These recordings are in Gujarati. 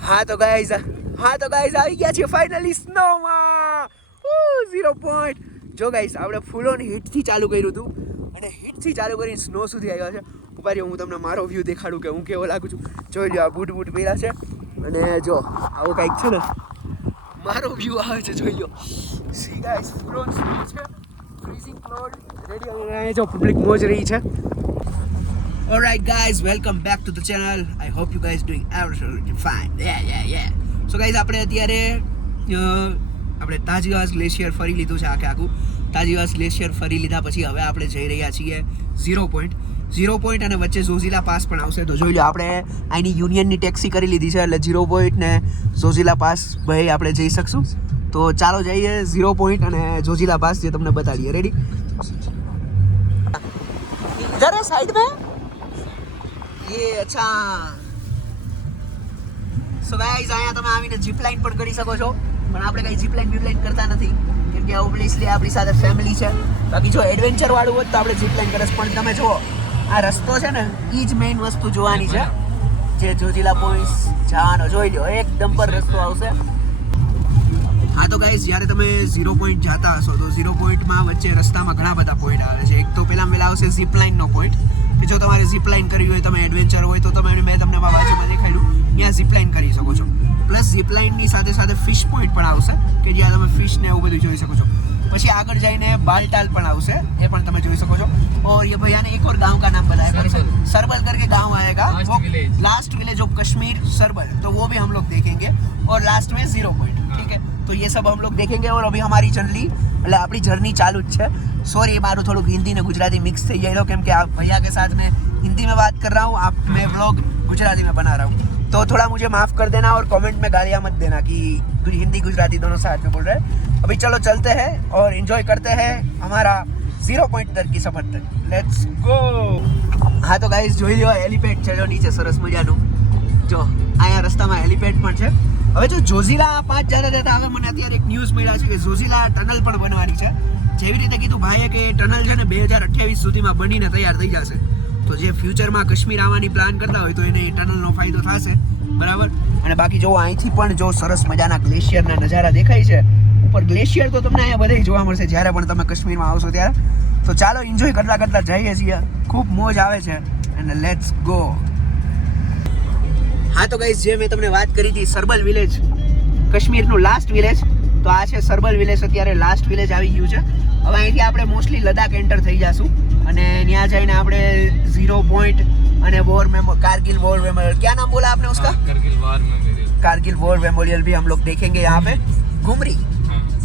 હા તો ગાઈઝ આવી ગયા છે ફાઇનલી સ્નોમાં 0 પોઈન્ટ. જો ગાઈઝ આપણે ફૂલ ઓન હિટથી ચાલુ કર્યું હતું અને હિટથી ચાલુ કરીને સ્નો સુધી આવ્યા છે. ઉભા રહ્યો, હું તમને મારો વ્યૂ દેખાડું કે હું કેવો લાગુ છું. જોઈ લો, આ બૂટ પહેર્યા છે અને જો આવો કંઈક છે ને મારો વ્યૂ આવે છે. જોઈ લો, see guys full on snow છે, ફ્રીઝિંગ કોલ્ડ, રેડી. અહીંયા જો પબ્લિક મોજ રહી છે. Alright guys, welcome back to the channel. I hope you guys doing absolutely fine. Yeah. So guys, આપણે અત્યારે આપણે તાજીવાસ ગ્લેશિયર ફરી લીધું છે આખું. તાજીવાસ ગ્લેશિયર ફરી લીધા પછી હવે આપણે જઈ રહ્યા છીએ 0 પોઈન્ટ અને વચ્ચે ઝોઝિલા પાસ પણ આવશે. તો જોઈ લો, આપણે અહીંની યુનિયનની ટેક્સી કરી લીધી છે એટલે 0 પોઈન્ટ ને ઝોઝિલા પાસ ભાઈ આપણે જઈ શકશું. તો ચાલો જઈએ 0 પોઈન્ટ અને ઝોઝિલા પાસ જે તમને બતાડીએ. રેડી? इधर है साइड में ये. अच्छा, સો ગાઈઝ અહીંયા તમે આવીને જીપ લાઈન પણ કરી શકો છો, પણ આપણે કઈ જીપ લાઈન કરતા નથી કેમ કે ઓબ્વિયસલી આપણી સાથે ફેમિલી છે. બાકી જો એડવેન્ચર વાળું હોત તો આપણે જીપ લાઈન કરીશ. પણ તમે જુઓ, આ રસ્તો છે ને એ જ મેઇન વસ્તુ જોવાની છે જે ઝોઝિલા પોઈન્ટ જવાનો. જોઈ લો, એકદમ પર રસ્તો આવશે. હા તો ગાઈઝ, જ્યારે તમે 0 પોઈન્ટ જતા હશો તો 0 પોઈન્ટમાં વચ્ચે રસ્તામાં ઘણા બધા પોઈન્ટ આવે છે. એક તો પહેલાં આવશે ઝીપ લાઇનનો પોઈન્ટ, કે જો તમારે ઝીપ લાઇન કરવી હોય, તમે એડવેન્ચર હોય તો તમે મેં તમને બાજુમાં દેખાડ્યું ત્યાં ઝીપ લાઇન કરી શકો છો. પ્લસ ઝીપ લાઇનની સાથે ફિશ પોઈન્ટ પણ આવશે કે જ્યાં તમે ફિશ ને એવું બધું જોઈ શકો છો. પછી આગળ જઈને બાલટાલ પણ આવશે, એ પણ તમે જોઈ શકો છો. और ये भैया ने एक और गांव का नाम बताया, सरबल करके गांव आएगा, वो last village of Kashmir Sarbal, तो वो भी हम लोग देखेंगे. और लास्ट में 0 पॉइंट. ठीक है, तो ये सब हम लोग देखेंगे. और अभी हमारी अपनी जर्नी चालू જ છે. सॉरी, मारू થોડુંક હિન્દી ને ગુજરાતી મિક્સ થઈ ગયેલો કેમ કે आप भैया के साथ मैं हिंदी में बात कर रहा हूँ, आप मैं व्लॉग गुजराती में बना रहा हूँ, तो थोड़ा मुझे माफ़ कर देना और कमेंट में गालियाँ मत देना कि हिंदी गुजराती दोनों साथ में बोल रहे हैं. अभी चलो चलते हैं और एंजॉय करते हैं हमारा 0 पॉइंट तक की सफर तक. Let's go. હા તો ગાઈઝ જોઈ લો, હેલીપેડ છે જો નીચે સરસ મજાનું. જો અહીંયા રસ્તામાં હેલીપેડ પણ છે. હવે જો ઝોઝિલા પાસ જતા જતા હવે મને અત્યારે એક ન્યૂઝ મળ્યા છે કે ઝોઝિલા ટનલ પણ બનવાની છે. જેવી રીતે કીધું ભાઈએ કે ટનલ છે ને 2028 સુધીમાં બનીને તૈયાર થઈ જશે. તો જે ફ્યુચરમાં કાશ્મીર આવવાની પ્લાન કરતા હોય તો એને ટનલનો ફાયદો થશે. બરાબર? અને બાકી જો અહીંથી પણ જો સરસ મજાના ગ્લેશિયરના નજારા દેખાય છે ઉપર. ગ્લેશિયર તો તમને અહીંયા બધે જોવા મળશે જ્યારે પણ તમે કાશ્મીરમાં આવશો ત્યારે. તો ચાલો એન્જોય કરતા જઈએ છીએ. ખૂબ મોજ આવે છે અને લેટ્સ ગો. હા તો ગાઈઝ, જે મેં તમને વાત કરી હતી સરબલ વિલેજ, કાશ્મીરનું લાસ્ટ વિલેજ, તો આ છે સરબલ વિલેજ. અત્યારે લાસ્ટ વિલેજ આવી ગયું છે. હવે અહીંથી આપણે મોસ્ટલી લદ્દાખ એન્ટર થઈ જશું અને ત્યાં જઈને આપણે 0 પોઈન્ટ અને कारगिल वॉर मेमोरियल, क्या नाम बोला आपने उसका? कारगिल वॉर मेमोरियल भी हम लोग देखेंगे यहाँ पे.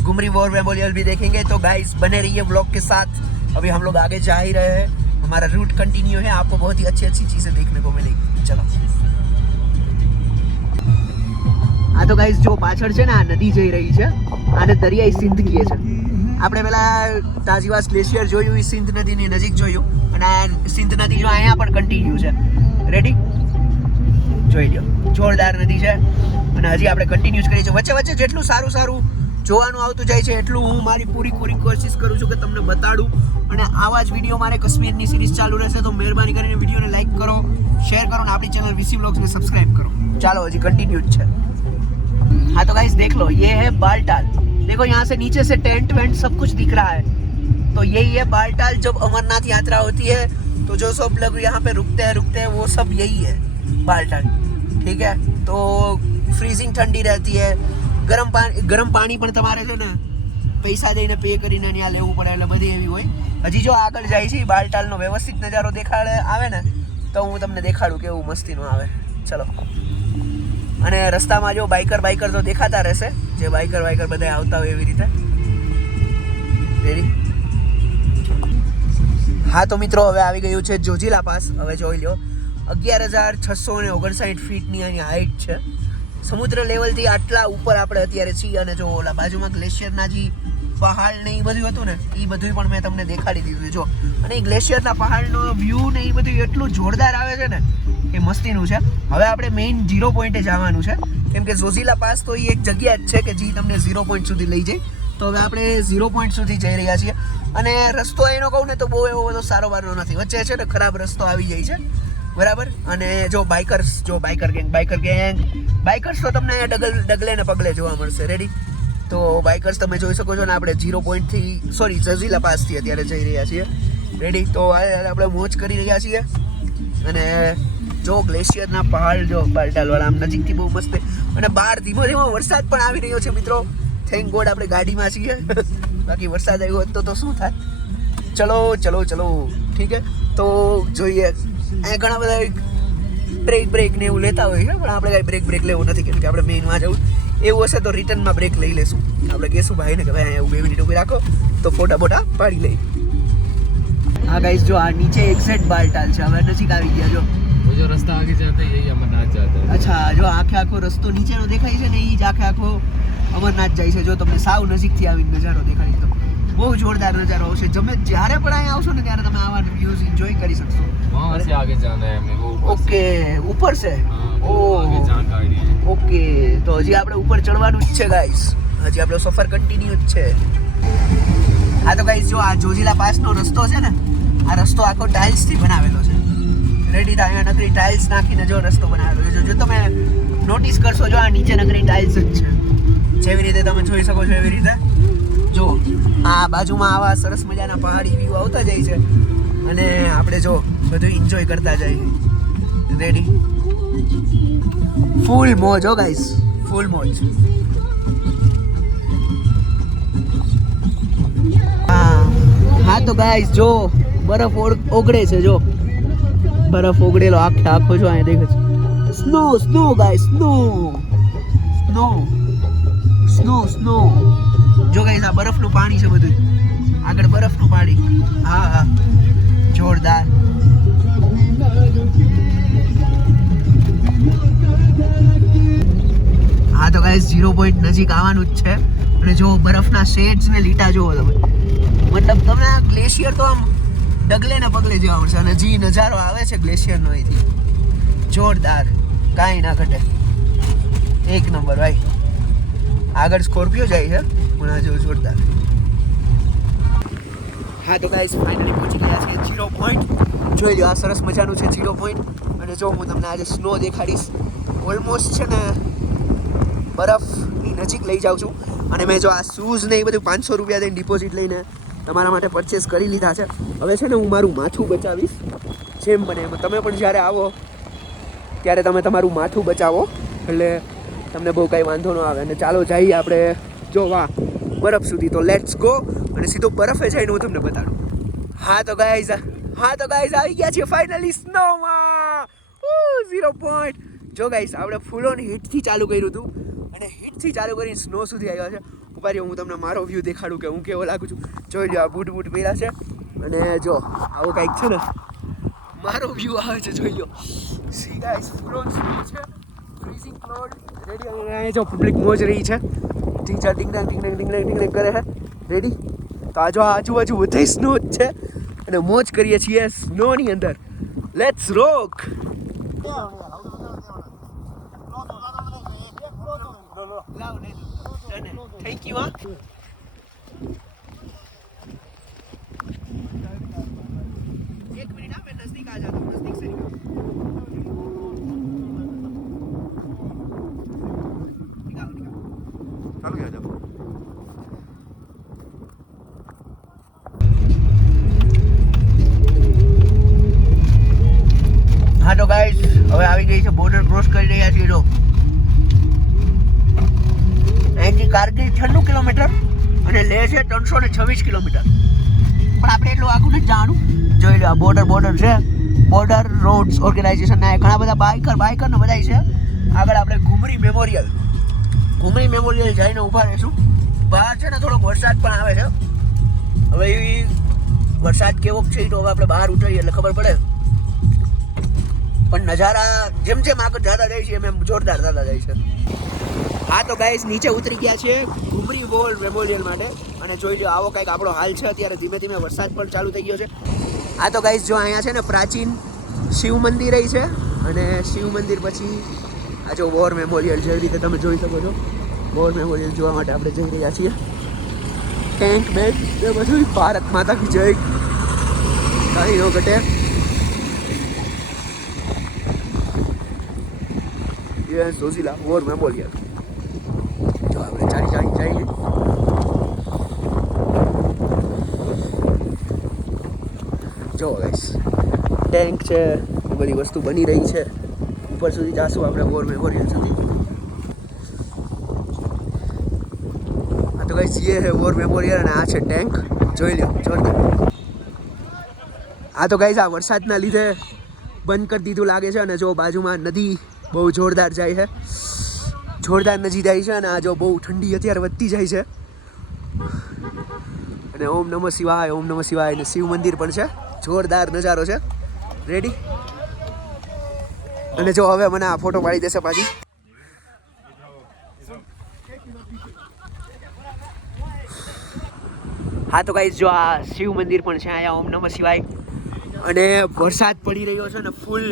गुमरी वॉर मेमोरियल भी देखेंगे. तो गाइस बने रहिए व्लॉग के साथ. अभी हम लोग आगे जा ही रहे हैं, हमारा रूट कंटिन्यू है, आपको बहुत ही अच्छी चीजें देखने को मिलेगी. चलो. આ તો ગાઈસ જો પાછળ છે ને આ નદી જઈ રહી છે, આને દરિયાઈ સિંધ કહે છે. આપણે પેલા તાજીવાસ ગ્લેશિયર જોયું, એ સિંધ નદીની નજીક જોયું, અને આ સિંધ નદી જો અહીંયા પણ કન્ટિન્યુ છે. રેડી? જોઈ લો, જોરદાર નદી છે અને હજી આપણે કન્ટિન્યુ જ કરીએ છીએ. વચ્ચે જેટલું સારું જોવાનું આવતું જાય છે એટલું હું મારી પૂરી કોશિશ કરું છું કે તમને બતાડું. અને આવા જ વિડીયો મારે કાશ્મીરની સિરીઝ ચાલુ રહેશે, તો મહેરબાની કરીને વિડીયોને લાઈક કરો, શેર કરો અને આપણી ચેનલ વીસી વ્લોગ્સને સબસ્ક્રાઇબ કરો. ચાલો, હજી કન્ટિન્યુ જ છે. हाँ तो गाइस देख लो, ये है बालटाल. देखो यहाँ से नीचे से टेंट वेंट सब कुछ दिख रहा है. तो यही है बालटाल. जब अमरनाथ यात्रा होती है तो जो सब लोग यहाँ पे रुकते हैं वो सब यही है बालटाल. ठीक है, तो फ्रीजिंग ठंडी रहती है. ગરમ પાણી પણ તમારે છે ને પૈસા દઈને પે કરીને ત્યાં લેવું પડે, એટલે બધી એવી હોય. હજી જો આગળ જાય છે બાલટાલનો વ્યવસ્થિત નજારો આવે ને તો હું તમને દેખાડું કેવું મસ્તીનું આવે. ચલો. અને રસ્તામાં જો બાઇકર તો દેખાતા રહેશે, જે બાઇકર બધા આવતા હોય એવી રીતે. રેડી? હા તો મિત્રો, હવે આવી ગયું છે ઝોઝિલા પાસ. હવે જોઈ લો, 11,659 ફીટની આની હાઈટ છે. સમુદ્ર લેવલથી આટલા ઉપર આપણે અત્યારે છીએ. અને જો ઓલા બાજુમાં ગ્લેશિયરના જે પહાડ ને એ બધું હતું ને એ બધું પણ મેં તમને દેખાડી દીધું જો. અને એ ગ્લેશિયરના પહાડનો વ્યૂ ને એ બધું એટલું જોરદાર આવે છે ને કે મસ્તીનું છે. હવે આપણે મેઇન 0 પોઈન્ટે જવાનું છે કેમ કે ઝોઝિલા પાસ તો એ એક જગ્યા જ છે કે જે તમને 0 પોઈન્ટ સુધી લઈ જાય. તો હવે આપણે 0 પોઈન્ટ સુધી જઈ રહ્યા છીએ અને રસ્તો એનો કહું ને તો બહુ એવો બધો સારો વારો નથી. વચ્ચે છે ને ખરાબ રસ્તો આવી જાય છે, બરાબર. અને જો બાઇકર્સ તો તમને ડગલે ને પગલે જોવા મળશે. રેડી? તો બાઇકર્સ તમે જોઈ શકો છો ને, આપણે 0 પોઈન્ટથી જઝીલા પાસથી અત્યારે જઈ રહ્યા છીએ. રેડી? તો આપણે મોજ કરી રહ્યા છીએ. અને જો ગ્લેશિયરના પહાડ જો બાલટાલવાળા આમ નજીકથી બહુ મસ્ત. અને બહાર ધીમો ધીમો વરસાદ પણ આવી રહ્યો છે મિત્રો. થેન્ક ગોડ આપણે ગાડીમાં છીએ. બાકી વરસાદ આવ્યો હોત તો શું થાય. ચલો ઠીક છે. તો જોઈએ. અહીંયા ઘણા બધા બ્રેક ને એવું લેતા હોય છે, પણ આપણે કાંઈ બ્રેક લેવું નથી, કેમ કે આપણે મેઇનમાં જવું. એવું હશે તો રિટર્નમાં બ્રેક લઈ લેશું. આપણે કહેશું ભાઈને કે ભાઈ અહીંયા 2 મિનિટ ઊભી રાખો, તો ફોટા પાડી લઈ. હા ગાઈસ, જો આ નીચે એક્ઝેક્ટ બાલટાલ છે. હવે નજીક આવી ગયા. જો वो जो रास्ता आगे जाता है यही अमरनाथ जाता है. અચ્છા, જો આખો રસ્તો નીચેનો દેખાય છે ને, એ જ આખો અમરનાથ જાય છે. જો તમને સાવ નજીકથી આવીને નજારો દેખાડી તો બહુ જોરદાર નજારો આવશે. જ્યારે પણ અહીંયા આવશો ને ત્યારે તમે આવા વ્યૂઝ એન્જોય કરી શકશો. वहाँ से आगे जाना है हमें, वो ઓકે, ઉપર છે. आगे जान गाड़ी है. ઓકે, તો હજી આપણે ઉપર ચડવાનું જ છે ગાઈસ. હજી આપણો સફર કન્ટિન્યુ જ છે. હા તો ગાઈસ, જો આ જોજીલા પાસનો રસ્તો છે ને, આ રસ્તો આખો ટાઇલ્સથી બનાવેલો છે. રેડી? અહીંયા નકરી ટાઇલ્સ નાખીને જો રસ્તો બનાવેલો છે. જો તમે નોટિસ કરશો, જો આ નીચે નકરી ટાઇલ્સ જ છે. જેવી રીતે તમે જોઈ શકો છો એવી રીતે. જો આ બાજુમાં આવા સરસ મજાના પહાડી વ્યૂ આવતા જાય છે, અને આપણે જો બધું એન્જોય કરતા જઈએ. રેડી? ફૂલ મોજ હો ગાઈસ, ફૂલ મોજ. હા તો ગાઈસ, જો બરફ ઓગળે છે. જો બરફ ઓગળેલો આખો જો અહીંયા દેખે છે. Snow guys, snow. જો ગાઈસ, આ બરફનું પાણી છે બધું. આગળ બરફનું પાણી. હા, જોરદાર. હા તો ગાઈસ, 0 પોઈન્ટ નજીક આવવાનું જ છે. અને જો બરફના શેડ્સ ને લીટા જોવો તમે, મતલબ તમને આ ગ્લેશિયર તો આમ ડગલે ને પગલે જોવા મળશે. અને જે નજારો આવે છે ગ્લેશિયરનો અહીંથી, જોરદાર, કાંઈ ના ઘટે. એક નંબર ભાઈ. આગળ સ્કોર્પિયો જાય છે, પણ આ જો જોરદાર. હા તો ગાઈસ, ફાઇનલી પહોંચી ગયા છે 0 પોઈન્ટ. જોઈ લો, આ સરસ મજાનું છે 0 પોઈન્ટ. અને જો હું તમને આજે સ્નો દેખાડીશ. ઓલમોસ્ટ છે ને બરફની નજીક લઈ જાઉં છું. અને મેં જો આ શૂઝ ને એ બધું 500 રૂપિયા દઈને ડિપોઝિટ લઈને તમારા માટે પરચેસ કરી લીધા છે. હવે છે ને હું મારું માથું બચાવીશ જેમ બને એમ. તમે પણ જ્યારે આવો ત્યારે તમે તમારું માથું બચાવો, એટલે તમને બહુ કાંઈ વાંધો ન આવે. અને ચાલો જઈએ આપણે જો વાહ બરફ સુધી. તો લેટ્સ ગો. અને સીધો બરફે જઈને હું તમને બતાડું. હા તો ગાઈઝ આવી ગયા છીએ ફાઇનલી સ્નોમાં. 0 પોઈન્ટ. જો ગાઈઝ, આપણે ફૂલ ઓન હીટથી ચાલુ કર્યું હતું, અને હીટથી ચાલુ કરીને સ્નો સુધી આવ્યા છે. ઉભા રહ્યો, હું તમને મારો વ્યૂ દેખાડું કે હું કેવો લાગુ છું. જોઈ લો, આ બૂટ પહેર્યા છે, અને જો આવો કંઈક છે ને મારો વ્યૂ આવે છે. જોઈ લો, see guys, full on snow છે, ફ્રીઝિંગ ક્લોડ. રેડી? અહીંયા જો પબ્લિક મોજ રહી છે, ટીચર ટીંગ કરે છે. રેડી? તો આ જો આજુબાજુ બધે સ્નો જ છે, અને મોજ કરીએ છીએ સ્નોની અંદર. Let's rock. Thank you. एक मिनट, मैं नजदीक आ जाता हूँ. नजदीक से चालू किया जाओ. हाँ तो गाइस, હવે આવી ગઈ છે બોર્ડર ક્રોસ કરી રહ્યા છીએ. જો અહીંથી કારગિલ 96 કિલોમીટર અને લેહ છે 326 કિલોમીટર. પણ આપણે એટલું આખું નથી જાણવું. જોઈ લો, આ બોર્ડર છે, બોર્ડર રોડ્સ ઓર્ગેનાઇઝેશન ના ઘણા બધા બાઇકર ને બધા છે. આગળ આપણે ઘુમરી મેમોરિયલ જઈને ઊભા રહીશું. બહાર છે ને થોડોક વરસાદ પણ આવે છે. હવે એ વરસાદ કેવો છે એ તો હવે આપણે બહાર ઉતરીએ એટલે ખબર પડે. પણ નજારા જેમ આગળ જતા જાય છે એમ જોરદાર થતા જાય છે. હા તો ગાઈસ, નીચે ઉતરી ગયા છે ઘુમરી વોર મેમોરિયલ માટે. અને જોઈ લો, આવો કંઈક આપણો હાલ છે અત્યારે. ધીમે ધીમે વરસાદ પણ ચાલુ થઈ ગયો છે. હા તો ગાઈસ, જો અહીંયા છે ને પ્રાચીન શિવ મંદિર છે, અને શિવ મંદિર પછી આ જો વોર મેમોરિયલ જેવી રીતે તમે જોઈ શકો છો. વોર મેમોરિયલ જોવા માટે આપણે જઈ રહ્યા છીએ. ટેન્ક બેગ એ બધું ભારત માતા કી જય. કાંઈ ન ઘટે. જે જોશીલા વોર મેમોરિયલ. જો આપણે ચાલી જઈએ. જો ગાઈસ ટેન્ક છે, એ બધી વસ્તુ બની રહી છે. ઉપર સુધી જાશું આપણે વોર મેમોરિયલ સુધી. આ તો ગાઈસ ये है वॉर मेमोरियल અને આ છે ટેન્ક. જોઈ લો જોરદાર. આ તો ગાઈસ આ વરસાદના લીધે બંધ કરી દીધું લાગે છે. અને જો બાજુમાં નદી બહુ જોરદાર જાય છે, જોરદાર નદી જાય છે. અને આ જો બહુ ઠંડી અત્યારે વધતી જાય છે. અને ઓમ નમઃ શિવાય, ઓમ નમઃ શિવાય. અને શિવ મંદિર પણ છે. જોરદાર નજારો છે. રેડી. અને જો હવે મને આ ફોટો પાડી દેશે પાછી. હા તો ગાઈસ જો આ શિવ મંદિર પણ છે અહીંયા. ઓમ નમઃ શિવાય. અને વરસાદ પડી રહ્યો છે ને ફૂલ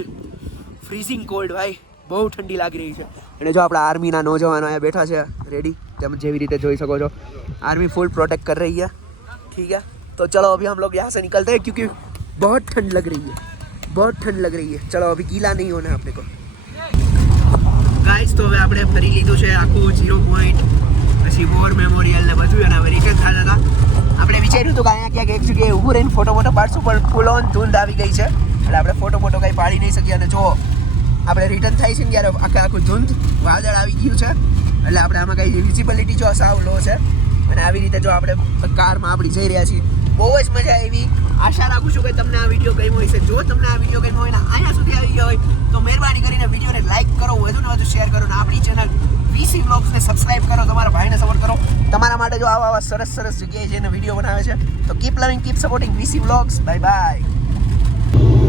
ફ્રીઝિંગ કોલ્ડ ભાઈ, બહુ ઠંડી લાગી રહી છે. અને જો આપણા આર્મીના નौजवान અહીંયા બેઠા છે રેડી, તમે જેવી રીતે જોઈ શકો છો. आर्मी फुल प्रोटेक्ट कर रही है. ठीक है, तो चलो अभी हम लोग यहाँ से निकलते हैं क्योंकि बहुत ठंड लग रही है, बहुत ठंड लग रही है. चलो अभी गीला नहीं होना अपने को. गाइस तो હવે આપણે ફરી લીધું છે આખું 0 પોઈન્ટ, પછી વોર મેમોરિયલ ને બધું. અને હવે રિટર્ન થતા હતા આપણે વિચાર્યું હતું કે અહીંયા ક્યાંક એક જગ્યાએ ઊભું રહીને ફોટો પાડશું, પણ ફૂલ ઓન ધૂંધ આવી ગઈ છે એટલે આપણે ફોટો કંઈ પાડી નહીં શકીએ. અને જો આપણે રિટર્ન થાય છે ને ત્યારે આખું ધૂંધ વાદળ આવી ગયું છે એટલે આપણે આમાં કંઈ વિઝિબિલિટી જો સાવ લો છે. અને આવી રીતે જો આપણે કારમાં આપણી જઈ રહ્યા છીએ, બહુ જ મજા આવી. આશા રાખું છું કે તમને આ વિડીયો ગમ્યો હશે. જો તમને આ વિડીયો ગમ્યો હોય ને અહીંયા સુધી આવી ગયો હોય તો મહેરબાની કરીને વિડીયોને લાઈક કરો, વધુને વધુ શેર કરો અને આપણી ચેનલ VC Vlogsને સબસ્ક્રાઇબ કરો, તમારા ભાઈને સપોર્ટ કરો. તમારા માટે જો આવા સરસ જગ્યાએ જઈને વિડીયો બનાવે છે તો કીપ લવિંગ, keep supporting VC Vlogs. Bye bye.